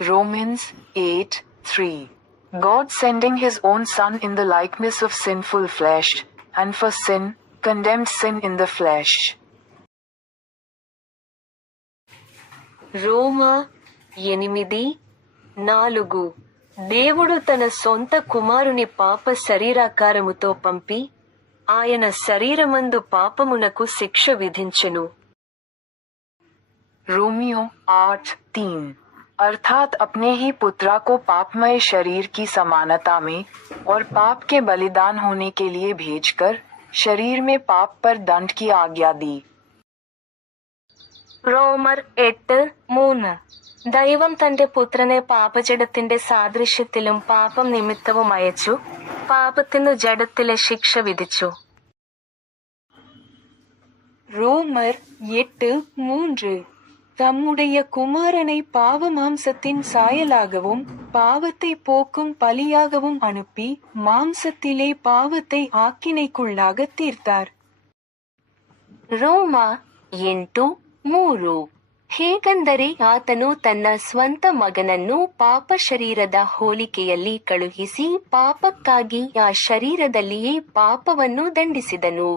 Romans 8:3. God sending his own Son in the likeness of sinful flesh, and for sin, condemned sin in the flesh. రోమ 8:4. దేవుడు తన సొంత కుమారుని పాప శరీరాకారముతో పంపి, ఆయన శరీరమందు పాపమునకు శిక్ష విధించెను. रोमियो 8:3. अर्थात अपने ही पुत्रा को पापमय शरीर की समानता में और पाप के बलिदान होने के लिए भेजकर शरीर में पाप पर दंड की आज्ञा दी. റോമർ 8:3. ദൈവം തന്റെ പുത്രനെ പാപജഡത്തിന്റെ സാദൃശ്യത്തിലും പാപം നിമിത്തവും അയച്ചു, പാപത്തിനു ജഡത്തിലെ ശിക്ഷ വിധിച്ചു. ரோமர் 8:3. தம்முடைய குமாரனை பாவ மாம்சத்தின் சாயலாகவும் பாவத்தை போக்கும் பலியாகவும் அனுப்பி மாம்சத்திலே பாவத்தை ஆக்கினைக்குள்ளாக தீர்த்தார். ರೋಮ 8:3. ಹೇಗೆಂದರೆ ಆತನು ತನ್ನ ಸ್ವಂತ ಮಗನನ್ನು ಪಾಪ ಶರೀರದ ಹೋಲಿಕೆಯಲ್ಲಿ ಕಳುಹಿಸಿ ಪಾಪಕ್ಕಾಗಿ ಆ ಶರೀರದಲ್ಲಿಯೇ ಪಾಪವನ್ನು ದಂಡಿಸಿದನು.